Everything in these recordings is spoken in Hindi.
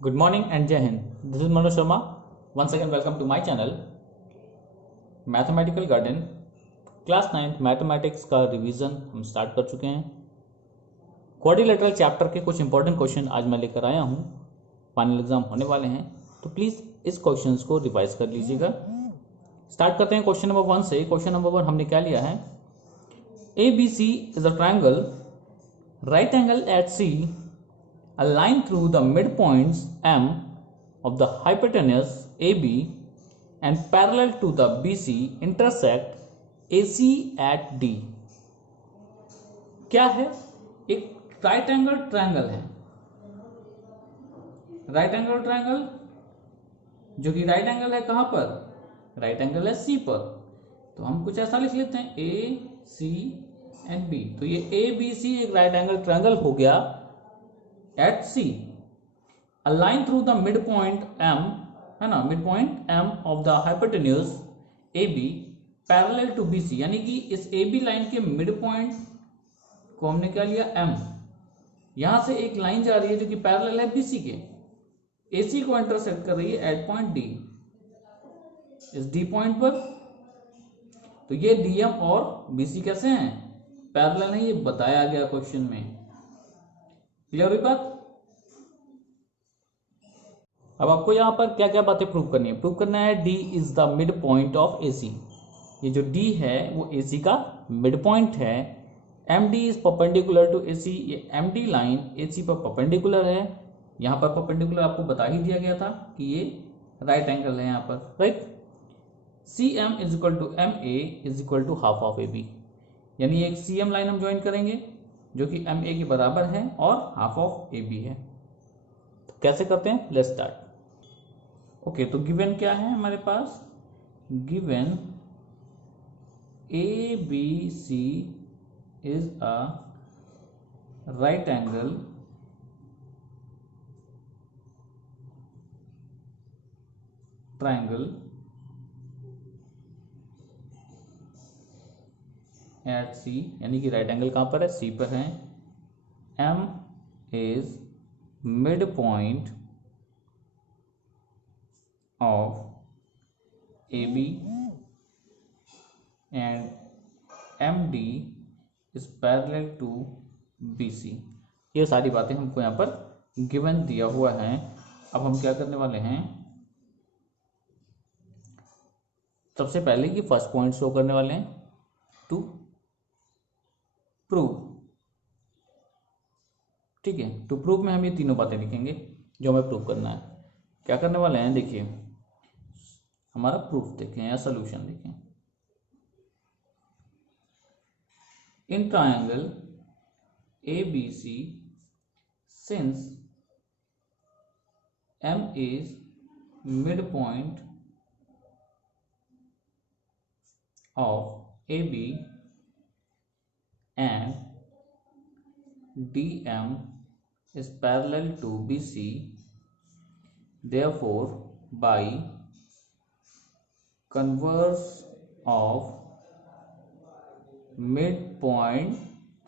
Good morning and Jai Hind. This is Manoj Sharma. Once again, welcome to my channel, Mathematical Garden. Class 9 mathematics का रिवीजन हम स्टार्ट कर चुके हैं। क्वाड्रिलेटरल चैप्टर के कुछ इंपॉर्टेंट क्वेश्चन आज मैं लेकर आया हूँ। फाइनल एग्जाम होने वाले हैं, तो प्लीज़ इस क्वेश्चंस को रिवाइज कर लीजिएगा। स्टार्ट करते हैं क्वेश्चन नंबर 1 से। क्वेश्चन नंबर 1 हमने क्या लिया है? ABC is a triangle, right angle at C, a line through the midpoints M of the hypotenuse AB and parallel to the BC intersect AC at D। क्या है? एक राइट एंगल ट्रायंगल है। राइट एंगल ट्रायंगल जो कि राइट एंगल है कहां पर? राइट एंगल है C पर। तो हम कुछ ऐसा लिख लेते हैं A C एंड B। तो ये ABC एक राइट एंगल ट्रायंगल हो गया at C। A line through the midpoint M है ना, midpoint M of the hypotenuse AB parallel to BC, यानी कि इस AB लाइन के मिड पॉइंट को हमने क्या लिया? M। यहां से एक लाइन जा रही है जो कि पैरेलल है BC के, AC को इंटरसेक्ट कर रही है एट पॉइंट D, इस D पॉइंट पर। तो ये DM और BC कैसे हैं? पैरेलल है, ये बताया गया क्वेश्चन में। क्लियर हुई बात? अब आपको यहां पर क्या क्या बातें प्रूव करनी है? प्रूव करना है D is the mid point of AC। ये जो D है वो AC का मिड पॉइंट है। MD is perpendicular to AC। ये MD लाइन AC पर परपेंडिकुलर है। यहां पर परपेंडिकुलर आपको बता ही दिया गया था कि ये राइट एंगल है यहां पर, right. CM is equal to MA is equal to half of AB, यानी एक CM लाइन हम ज्वाइन करेंगे जो कि MA के बराबर है और हाफ ऑफ AB है। तो कैसे करते हैं? Let's start. ओके, तो गिवन क्या है हमारे पास? Given ABC is a right angle triangle at C, यानी कि राइट एंगल कहां पर है? C पर है। M is mid point of AB and MD is parallel to BC। ये सारी बातें हमको यहाँ पर गिवन दिया हुआ है। अब हम क्या करने वाले हैं? सबसे पहले कि फर्स्ट पॉइंट शो करने वाले हैं टू प्रूव। ठीक है, टू प्रूव में हम ये तीनों बातें लिखेंगे जो हमें प्रूव करना है। क्या करने वाले हैं? देखिए, हमारा प्रूफ देखें या सोल्यूशन देखें। In triangle ABC, since M is midpoint of AB and DM is parallel to BC, therefore by converse of mid point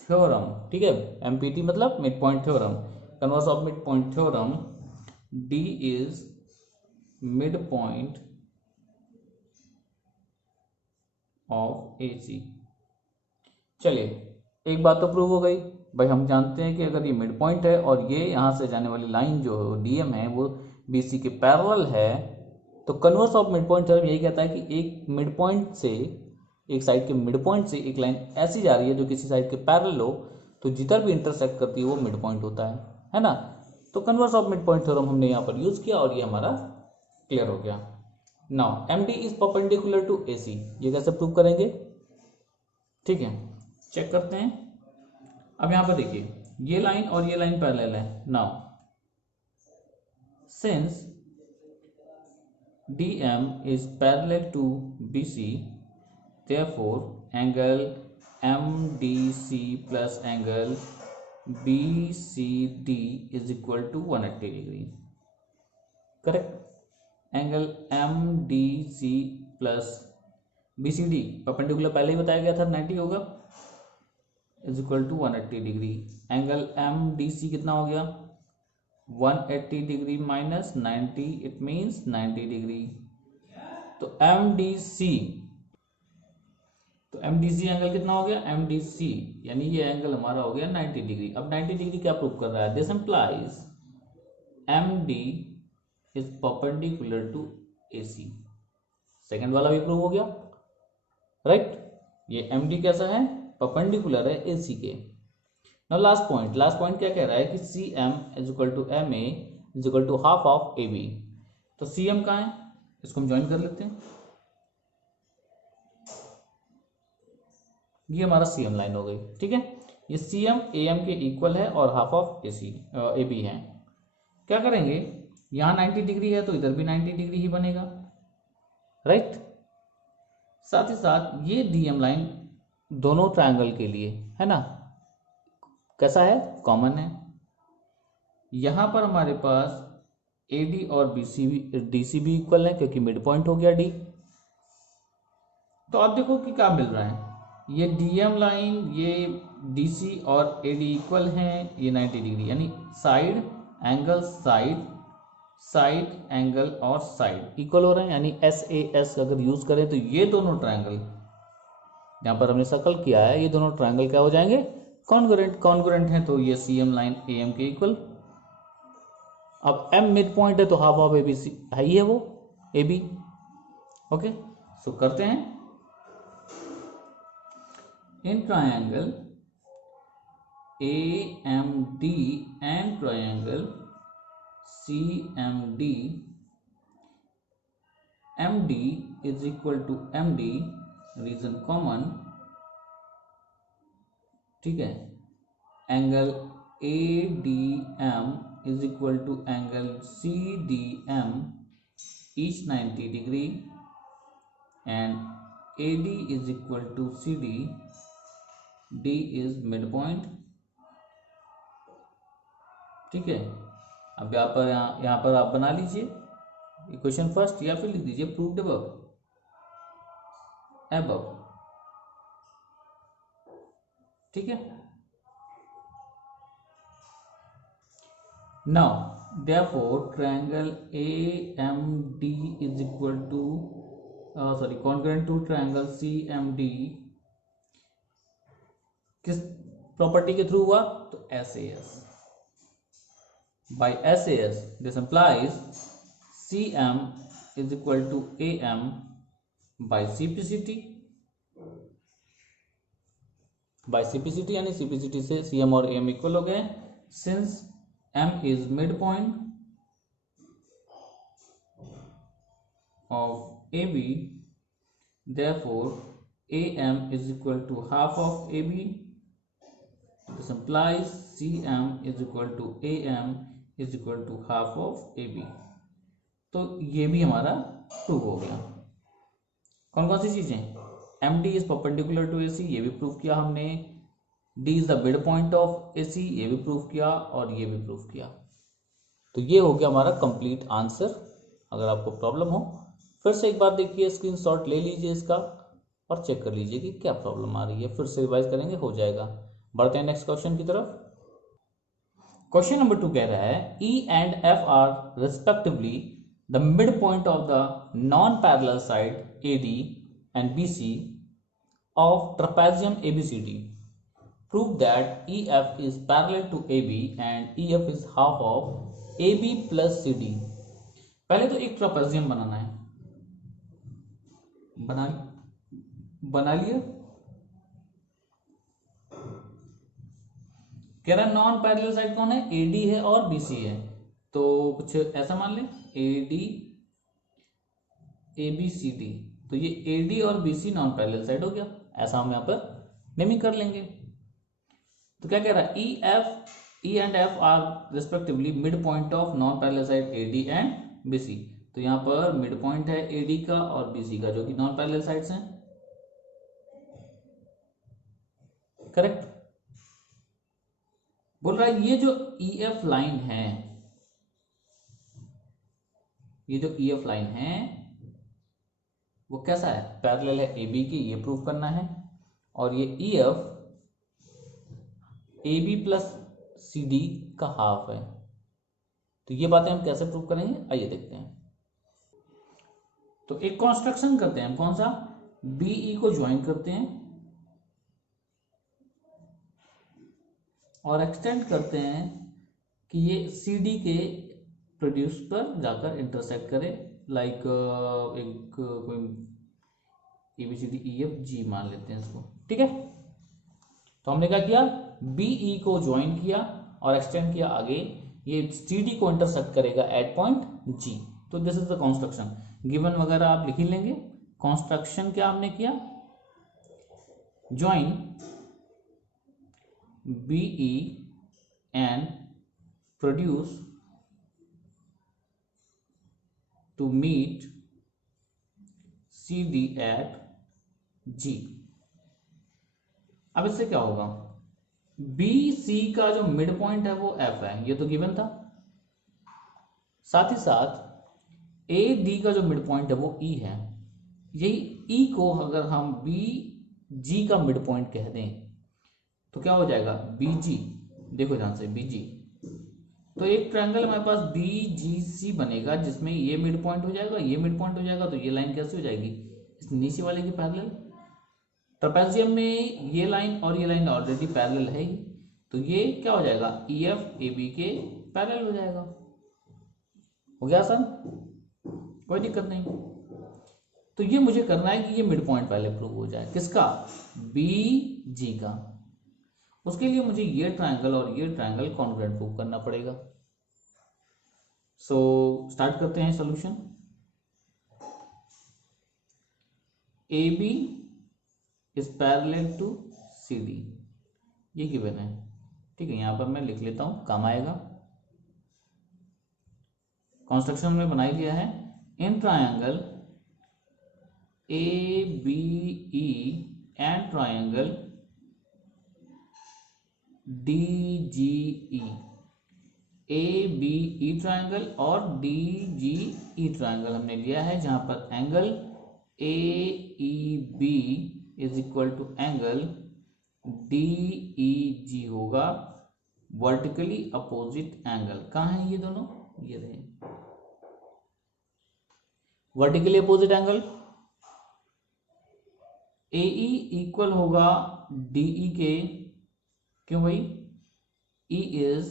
theorem, ठीक है, MPT मतलब mid point theorem, converse of mid point theorem, D is mid point of AC। चलिए, एक बात तो प्रूव हो गई भाई। हम जानते हैं कि अगर ये मिड पॉइंट है और ये यहां से जाने वाली लाइन जो DM है वो BC के पैरेलल है, तो converse of mid point theorem यही कहता है कि एक मिड पॉइंट से, एक साइड के मिड पॉइंट से एक लाइन ऐसी जा रही है जो किसी साइड के पैरेलल हो, तो जिधर भी इंटरसेक्ट करती है वो मिड पॉइंट होता है ना। तो converse of mid point theorem हमने यहाँ पर यूज किया और ये हमारा क्लियर हो गया। Now MD is perpendicular to AC, ये कैसे प्रूव करेंगे? ठीक है, चेक करते हैं। अब यहाँ पर देखिए, ये लाइन और ये लाइन पैरेलल है। Now since DM is parallel to BC, therefore angle MDC plus angle BCD is equal to 180 degree। Correct? Angle MDC plus BCD perpendicular पहले ही बताया गया था 90 होगा, is equal to 180 degree. Angle MDC कितना हो गया? 180 degree minus 90, it means 90 degree. तो MDC, तो MDC एंगल कितना हो गया? MDC यानी ये एंगल हमारा हो गया 90 डिग्री। अब 90 डिग्री क्या प्रूव कर रहा है? This implies MD is perpendicular to AC। Second वाला भी प्रूव हो गया, राइट? ये MD कैसा है? परपेंडिकुलर है AC के। नाउ लास्ट पॉइंट क्या कह रहा है कि CM is equal to MA is equal to half of AB। तो CM कहाँ है? इसको हम ज्वाइन कर लेते हैं। ये हमारा CM लाइन हो गई, ठीक है। ये CM AM के इक्वल है और हाफ ऑफ AB है। क्या करेंगे? यहाँ 90 डिग्री है तो इधर भी 90 डिग्री ही बनेगा, राइट? साथ ही साथ ये DM लाइन दोनों ट्रायंगल के लिए है ना, कैसा है? कॉमन है। यहां पर हमारे पास AD और DC भी इक्वल है क्योंकि मिड पॉइंट हो गया D। तो आप देखो कि क्या मिल रहा है, ये DM लाइन, ये DC और AD इक्वल हैं, ये 90 डिग्री, यानी साइड एंगल साइड एंगल और साइड इक्वल हो रहे हैं। यानी SAS अगर यूज करें तो ये दोनों ट्रायंगल, यहाँ पर हमने सर्कल किया है, ये दोनों ट्रायंगल क्या हो जाएंगे? कॉन्ग्रुएंट हैं। तो ये CM लाइन AM के इक्वल। अब M मिड पॉइंट है तो हाफ ऑफ ABC है ही है वो AB। ओके, सो करते हैं। In triangle AMD and triangle CMD, MD is equal to MD, reason common, ठीक है। Angle ADM is equal to angle CDM, each 90 degree, and AD is equal to CD, D is midpoint, ठीक है। अब यहाँ पर आप बना लीजिए इक्वेशन फर्स्ट, या फिर लिख दीजिए प्रूव्ड अबव, ठीक है। Now therefore triangle AMD is equal to congruent to triangle CMD किस प्रॉपर्टी के थ्रू हुआ? तो SAS। By SAS, this implies CM is equal to AM by CPCT। By CPCT यानी CPCT से CM और AM इक्वल हो गए। Since M is midpoint of AB, therefore AM is equal to half of AB. This implies CM is equal to AM is equal to half of AB। तो ये भी हमारा प्रूव हो गया। कौन कौन सी चीजें? MD is perpendicular to AC, ये भी प्रूव किया हमने। D is the mid point of AC, ये भी प्रूव किया, और ये भी प्रूव किया। तो ये हो गया हमारा कंप्लीट आंसर। अगर आपको प्रॉब्लम हो फिर से एक बार देखिए, स्क्रीनशॉट ले लीजिए इसका और चेक कर लीजिए कि क्या प्रॉब्लम आ रही है, फिर से रिवाइज करेंगे, हो जाएगा। बढ़ते हैं नेक्स्ट क्वेश्चन की तरफ। क्वेश्चन नंबर 2 कह रहा है E and F are respectively the mid point of the non parallel side AD and BC of trapezium ABCD। Prove that EF is parallel to AB and EF is half of AB plus CD। पहले तो एक ट्रापेजियम बनाना है, बना लिया। कह रहा है नॉन पैरेलल साइड कौन है? AD है और BC है। तो कुछ ऐसा मान लें AD ABCD, तो ये AD और BC नॉन पैरेलल साइड हो गया, ऐसा हम यहाँ पर नेमिंग कर लेंगे। तो क्या कह रहा है? E and F are respectively mid point of non parallel side AD and BC। तो यहाँ पर मिड पॉइंट है AD का और BC का, जो कि नॉन पैरेलल साइड्स हैं, करेक्ट। बोल रहा है ये जो EF लाइन है, ये जो EF लाइन है वो कैसा है? पैरेलल है AB की, ये प्रूव करना है। और ये EF AB प्लस CD का हाफ है, तो ये बातें हम कैसे प्रूव करेंगे, आइए देखते हैं। तो एक कॉन्स्ट्रक्शन करते हैं हम, कौन सा, बीई को ज्वाइन करते हैं और एक्सटेंड करते हैं कि ये CD के प्रोड्यूस पर जाकर इंटरसेक्ट करे, लाइक एक कोई ABCDEFG मान लेते हैं इसको, ठीक है। तो हमने क्या किया, BE को ज्वाइन किया और एक्सटेंड किया आगे, ये CD को इंटरसेक्ट करेगा एट पॉइंट G। तो this is the construction, given वगैरह आप लिख ही लेंगे। कॉन्स्ट्रक्शन क्या हमने किया, join BE and produce to meet CD at G। अब इससे क्या होगा, BC का जो मिड पॉइंट है वो F है, ये तो गिवन था। साथ ही साथ AD का जो मिड पॉइंट है वो E है। यही E को अगर हम BG का मिड पॉइंट कह दें तो क्या हो जाएगा, BG, देखो ध्यान से, BG। तो एक ट्रायंगल हमारे पास BGC बनेगा जिसमें ये मिड पॉइंट हो जाएगा, ये मिड पॉइंट हो जाएगा। तो ये लाइन कैसे हो जाएगी, इस नीचे वाले की पैरेलल। ट्रापेजियम में ये लाइन और ये लाइन ऑलरेडी पैरेलल है ही, तो ये क्या हो जाएगा, EF AB के पैरेलल हो जाएगा। हो गया आसान, कोई दिक्कत नहीं। तो ये मुझे करना है कि ये मिड पॉइंट पहले प्रूव हो जाए, किसका, BG का। उसके लिए मुझे ये ट्रायंगल और ये ट्रायंगल कॉन्ग्रुएंट प्रूव करना पड़ेगा। सो स्टार्ट करते हैं solution. AB is parallel to CD, ये गिवन है, ठीक है। यहां पर मैं लिख लेता हूं, काम आएगा। कंस्ट्रक्शन में बना ही लिया है, in triangle ABE and triangle DGE, ABE triangle और DGE ट्रायंगल हमने लिया है, जहां पर angle AEB is equal to angle DEG होगा, वर्टिकली अपोजिट एंगल। कहाँ है ये दोनों, ये रहे vertically opposite angle. AE equal होगा DE के, क्यों भाई, E is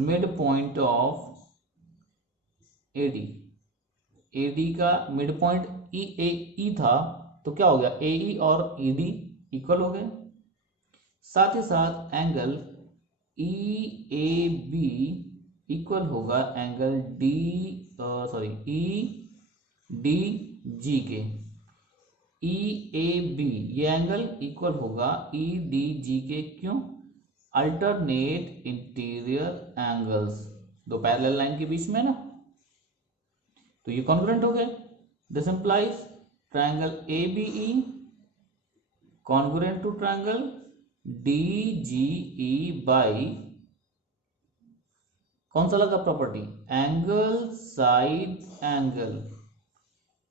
mid point of AD का मिड पॉइंट E था, तो क्या हो गया, AE और ED इक्वल हो गए। साथ ही साथ एंगल EAB इक्वल होगा एंगल EDG के। EAB ये एंगल इक्वल होगा EDG के, क्यों, अल्टरनेट इंटीरियर एंगल्स, दो पैरेलल लाइन के बीच में ना, तो ये कॉन्ग्रुएंट हो गए। This implies triangle ABE congruent to triangle DGE by कौन सा लगा property, angle side angle,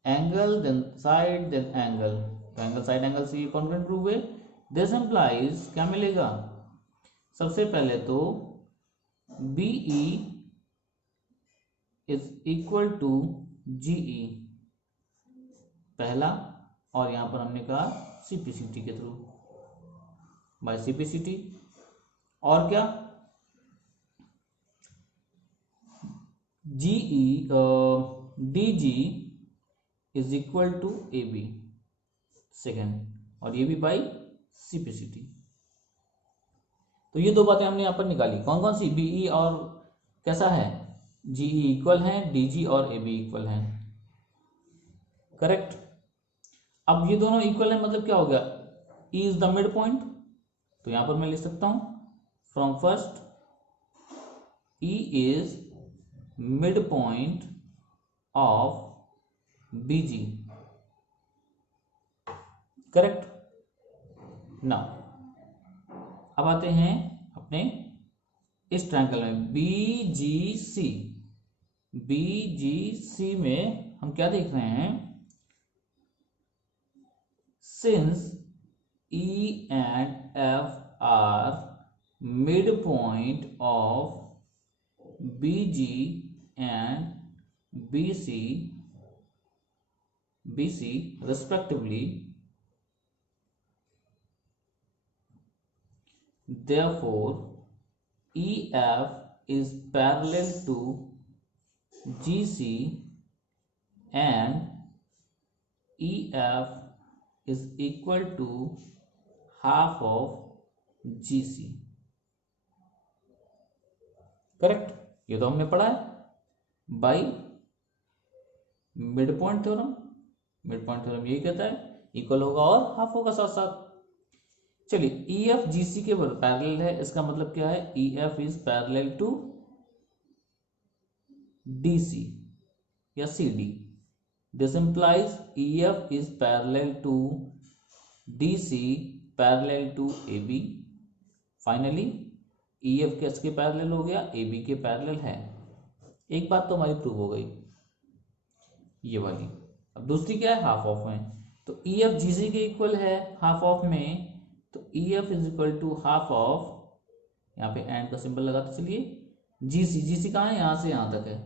angle then side then angle, तो एंगल साइड एंगल से कॉन्ग्रुएंट प्रूव हुए। दिस इंप्लाइज क्या मिलेगा, सबसे पहले तो BE is equal to GE पहला, और यहां पर हमने कहा CPCT के थ्रू, बाय CPCT, और क्या, DG is equal to AB second, और ये भी बाई CPCT। तो ये दो बातें हमने यहां पर निकाली, कौन कौन सी, BE और कैसा है, GE इक्वल है, DG और AB इक्वल है, करेक्ट। अब ये दोनों इक्वल है, मतलब क्या हो गया, E is the mid point, तो यहां पर मैं लिख सकता हूं from first E is mid point of BG, correct. Now अब आते हैं अपने इस ट्रायंगल में BGC में हम क्या देख रहे हैं, since E and F are midpoint of BG and BC respectively, therefore EF is parallel to GC and EF is equal to half of GC। Correct, ये तो हमने पढ़ा है by mid point theorem. Mid point theorem यही कहता है इक्वल होगा और हाफ होगा साथ साथ। चलिए EF GC के पैरेलल है, इसका मतलब क्या है, EF is parallel to DC या CD। This implies EF is parallel to DC parallel to AB। Finally EF किसके पैरेलल हो गया, AB के पैरेलल है। एक बात तो हमारी प्रूव हो गई ये वाली। अब दूसरी क्या है, हाफ ऑफ में, तो EF GC के इक्वल है हाफ ऑफ में, तो EF is equal to half of, यहाँ पे एंड का सिंबल लगाते चलिए, GC कहाँ है, यहाँ से यहाँ तक है,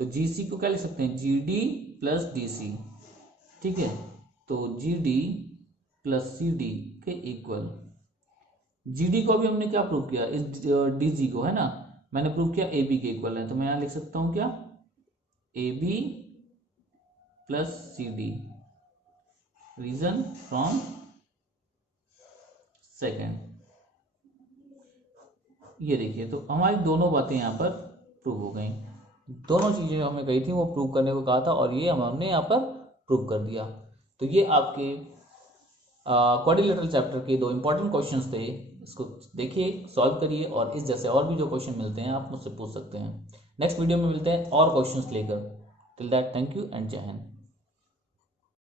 तो GC को क्या लिख सकते हैं, GD प्लस DC। ठीक है, तो GD प्लस CD के इक्वल। GD को अभी हमने क्या प्रूव किया, इस DG को, है ना, मैंने प्रूव किया AB के इक्वल है, तो मैं यहाँ लिख सकता हूँ क्या, AB plus CD। Reason from second. ये देखिए, तो हमारी दोनों बातें यहाँ पर प्रूव हो गई। दोनों चीजें जो हमें कही थी वो प्रूव करने को कहा था, और ये हमने यहाँ पर प्रूव कर दिया। तो ये आपके क्वाड्रिलेटरल चैप्टर के दो इंपॉर्टेंट क्वेश्चंस थे। इसको देखिए, सॉल्व करिए, और इस जैसे और भी जो क्वेश्चन मिलते हैं आप मुझसे पूछ सकते हैं। नेक्स्ट वीडियो में मिलते हैं और क्वेश्चंस लेकर। Till that, thank you and जय हिंद।